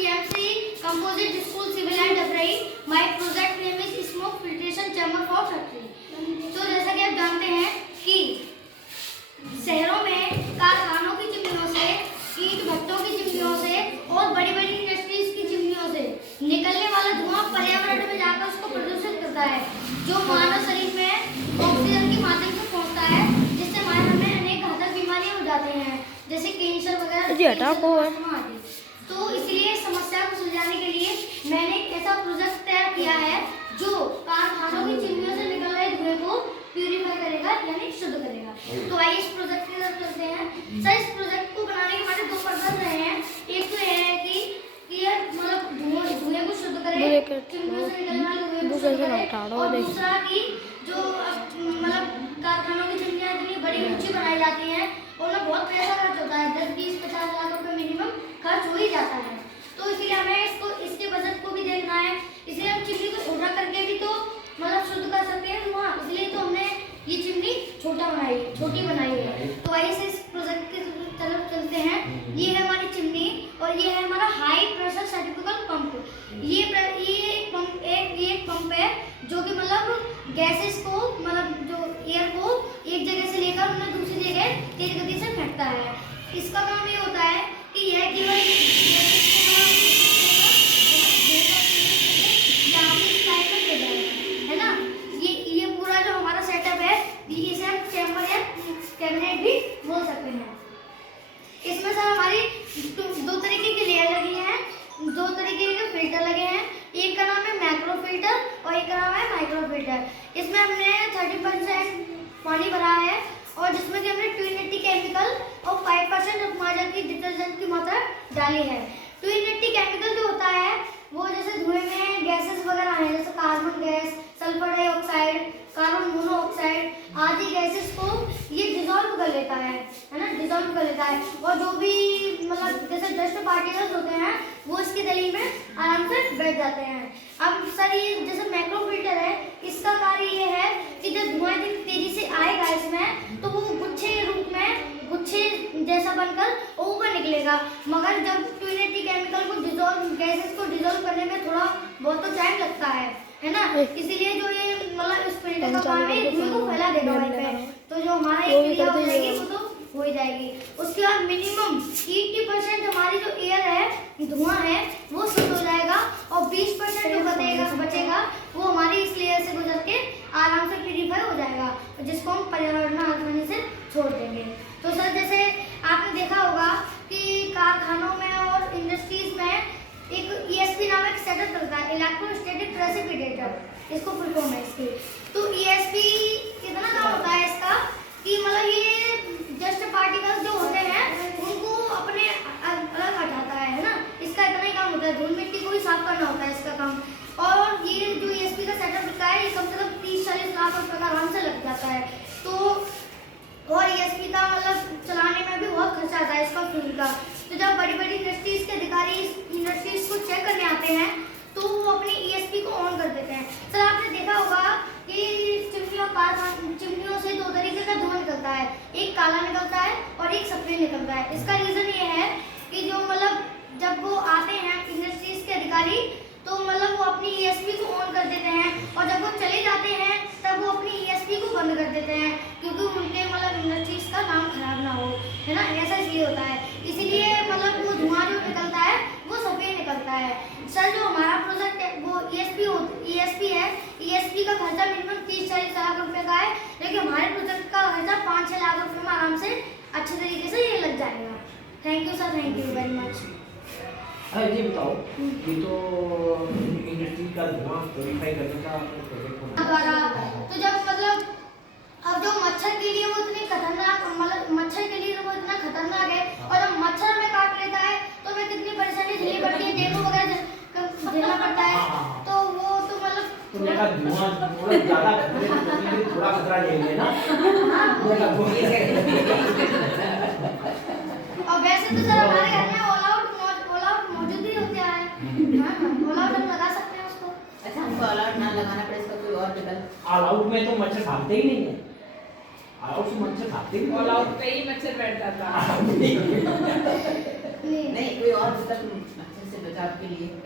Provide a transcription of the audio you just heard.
CMC Composite School Civil and Design. My project name is Smoke Filtration Chamber for Factory. तो जैसा कि आप जानते हैं कि शहरों में कारखानों की चिमनियों से, ईंट भट्टों की चिमनियों से और बड़ी-बड़ी इंडस्ट्रीज की चिमनियों से निकलने वाला धुआं पर्यावरण में जाकर उसको प्रदूषित करता है, जो मानव शरीर में ऑक्सीजन के माध्यम से पहुंचता है, जिससे मानव में अनेक घातक बीमारियां हो जाती हैं, जैसे कैंसर वगैरह। तो इसलिए समस्या को सुलझाने के लिए मैंने एक ऐसा प्रोजेक्ट तैयार किया है जो कारखानों की चिमनियों से निकल रहे धुएं को प्यूरिफाई करेगा, यानी शुद्ध करेगा। तो आइए इस प्रोजेक्ट की तरफ चलते हैं। सर, इस प्रोजेक्ट को बनाने के हमारे दो पर्पस रहे हैं। एक तो ये है कि ये मतलब धुएं को शुद्ध करे, चिमनियों से निकलने वाले धुएं को शुद्ध करे, और दूसरा कि जो मतलब कारखानों की चिमनियां इतनी बड़ी ऊंची बनाई जाती हैं और उनमें बहुत पैसा खर्च होता है, 10-20-50 लाख रुपए मिनिमम खर्च हो ही जाता है। तो इसलिए हमें इसके बजट को भी देखना है, इसलिए हम चिमनी को छोटा करके भी तो मतलब शुद्ध कर सकते हैं धुआं, इसलिए तो हमने ये चिमनी छोटी बनाई है। तो आइए से इस प्रोजेक्ट की तरफ चलते हैं। ये है हमारी चिमनी और ये है हमारा हाई प्रेशर सेंट्रीफ्यूगल पंप। ये एक पंप है जो कि मतलब गैसेस को मतलब जो एयर को एक जगह से लेकर उन्हें दूसरी जगह तेज गति से फेंकता है। इसका काम ये होता है कि यह केवल है ना, ये पूरा जो हमारा सेटअप है, इसे हम चैम्बर या कैबिनेट भी बोल सकते हैं। इसमें सर हमारी दो तरीके की लेयर लगी हैं, दो तरीके के फिल्टर लगे हैं। एक का नाम है मैक्रो फिल्टर और एक का नाम है माइक्रो फिल्टर। इसमें हमने 30% पानी भरा है और जिसमें कि हमने 280 केमिकल और 5% माजा की डिटर्जेंट की मात्रा डाली है। 280 केमिकल जो होता है वो जैसे धुएं में गैसेस वगैरह हैं, जैसे carbon gas, sulphur dioxide, carbon monoxide आदि गैसेस को ये डिसॉल्व कर लेता है ना, डिसॉल्व कर लेता है। और जो भी मतलब जैसे डस्ट पार्टिकल्स होते हैं वो इसकी नली में आराम से बैठ जाते हैं। अब सर ये जैसे मैक्रो फिल्टर है, इसका कार्य ये है कि जब धुआं तेजी से आएगा इसमें तो वो गुच्छे के रूप में गुच्छे जैसा बनकर ऊपर निकलेगा, मगर जब 280 केमिकल को गैसेस को डिसॉल्व करने में थोड़ा बहुत तो टाइम लगता है ना, इसीलिए जो ये मतलब इस फिल्टर का काम है धुएं को फैला देगा वहीं पे। तो जो हमारा एक क्रिया हो जाएगी वो तो हो ही जाएगी। उसके बाद मिनिमम 80% हमारी जो एयर है, धुआं है, वो शुद्ध हो जाएगा और 20% जो बचेगा वो हमारी इस लेयर से गुजर के आराम से प्यूरिफाई हो जाएगा, जिसको हम पर्यावरण में आसानी से छोड़ देंगे। तो सर जैसे आपने देखा होगा कि कारखानों में और इंडस्ट्रीज में एक ESP नामक सेटअप चलता है, इलेक्ट्रोस्टैटिक प्रेसिपिटेटर, इसको फुल फॉर्म है इसकी। तो ESP कितना काम होता है इसका कि मतलब ये डस्ट पार्टिकल्स जो होते हैं उनको अपने अलग हटाता है ना, इसका इतना ही काम होता है। धूल मिट्टी को भी साफ करना होता है इसका काम। और ये जो ESP का सेटअप होता है ये कम से कम 30-40 लाख रुपए का आराम से लग जाता है। तो और ESP का मतलब चलाने में भी बहुत खर्चा आता है इसका फ्यूल का। तो जब बड़ी-बड़ी इंडस्ट्रीज के अधिकारी इंडस्ट्रीज को चेक करने आते हैं तो वो अपनी ESP को ऑन कर देते हैं। सर आपने देखा होगा कि चिमनियों से दो तरीके का धुआं निकलता है, एक काला निकलता है और एक सफेद निकलता है। इसका रीजन ये है कि जो मतलब जब वो आते हैं इंडस्ट्रीज के अधिकारी तो मतलब वो अपनी ESP को ऑन कर देते हैं और जब वो चले जाते हैं तब वो अपनी ESP को बंद कर देते हैं, क्योंकि उनके मतलब इंडस्ट्रीज का नाम खराब ना हो, है ना, ऐसा इसलिए होता है। इसीलिए मतलब वो धुआं जो निकलता है वो सफेद निकलता है। सर जो हमारा प्रोजेक्ट है वो ESP है। ESP का खर्चा मिनिमम 30-40 लाख रुपए का है, लेकिन हमारे प्रोजेक्ट का खर्चा 5-6 लाख रुपए में आराम से अच्छे तरीके से ये लग जाएगा। Thank you sir, thank you very much. ये बताओ, ये तो इंडस्ट्री का धुआं प्यूरिफाई करने का प्रोजेक्ट होना तो जब मतलब अब जो मच्छर के लिए वो इतनी खतरनाक मतलब मच्छर के लिए तो वो इतना खतरनाक है, और जब मच्छर में काट लेता है तो हमें कितनी परेशानी झेलनी पड़ती है, डेंगू वगैरह झेलना पड़ता है। तो वो तो मतलब तुमने कहा धुआं थोड़ा ज़्यादा थोड़ा खतरा झेलिए ना। और वैसे तो सर हमारे घर में ऑल आउट मौजूद ही होता है। ऑल आउट हम लगा सकते हैं उसको। अच्छा, हमको ऑल आउट ना लगाना पड़े, इसका कोई और विकल्प? ऑल आउट में तो मच्छर भागते ही नहीं है, ऑल आउट से मच्छर भागते ही ऑल आउट पे ही मच्छर बैठ जाता है। नहीं, कोई और विकल्प मच्छर से से बचाव के लिए